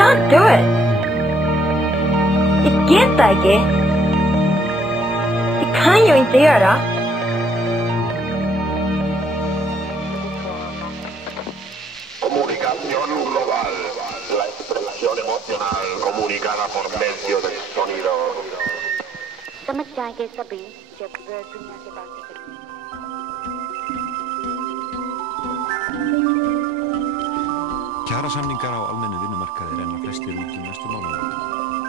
can't do it. Jag get það ekki. Ég kann ju inte göra. Comunicación global. La expresión emocional comunicada por medio del sonido. समझ जाएंगे सभी जब दुनिया के बातें करेंगे. Kjarasamningar á almennu vinnumarkaði renna flestir út næstu mánuði.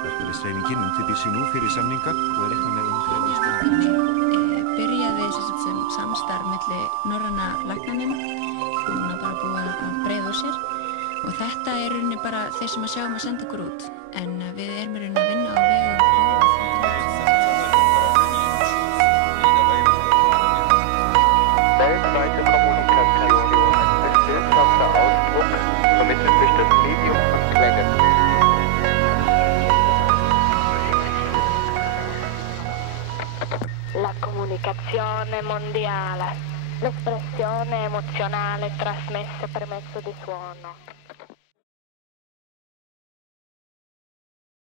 Verkalýðshreyfingin undirbýr sig nú fyrir samninga og reiknar með krefjist byrjaði sem samstarf milli norræna læknanema, núna bara búið að breiða úr sér og þetta er rauninni bara þeir sem að sjáum að senda okkur út en við erum rauninni að vinna á vegum Weltweite Kommunikation ist bildhafter Ausdruck, vermittelt durch das Medium von Klängen. La comunicazione mondiale, l'espressione emozionale trasmessa per mezzo di suono.